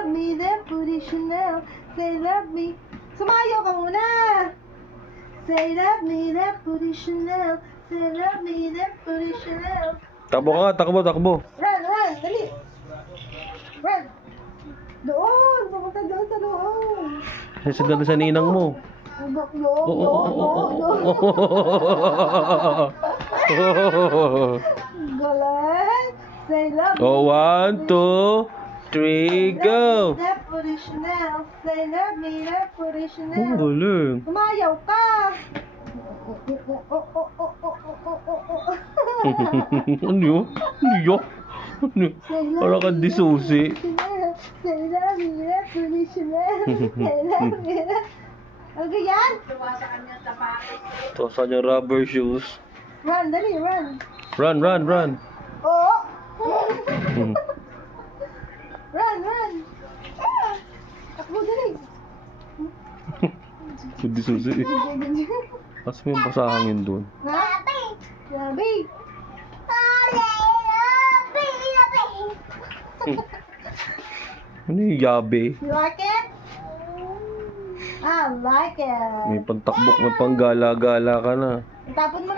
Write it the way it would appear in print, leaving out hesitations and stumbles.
love me, then put it Chanel. Say love me. Sumayaw ka muna. Say love me, then put it Chanel. Say love me, then put it Chanel. Takbo ka, takbo, takbo. Run, run, dali. Run. Doon, pumunta doon sa loob. Sa ganda sa ninang mo. Loob, loob. Galing. Say love me. Oh, 1, 2, 3, go! Then put it Chanel. Say love me, then put it Oh, Chanel. galing. Kumayaw ka. Ano yun? Ano yun? Ano yun? Parang ka disusi. Say love me, then put it Chanel. Say love me. Ano yan? Ito sa kanyang rubber shoes. Run, dali, run. Run, run, run. Oo. Run, run. Takbo, dali. Disusi. Kasi may pasahangin doon. Grabe. Grabe. Ano yung yabe? You like it? I like it. May pantakbok na panggala-gala ka na. Tapon mo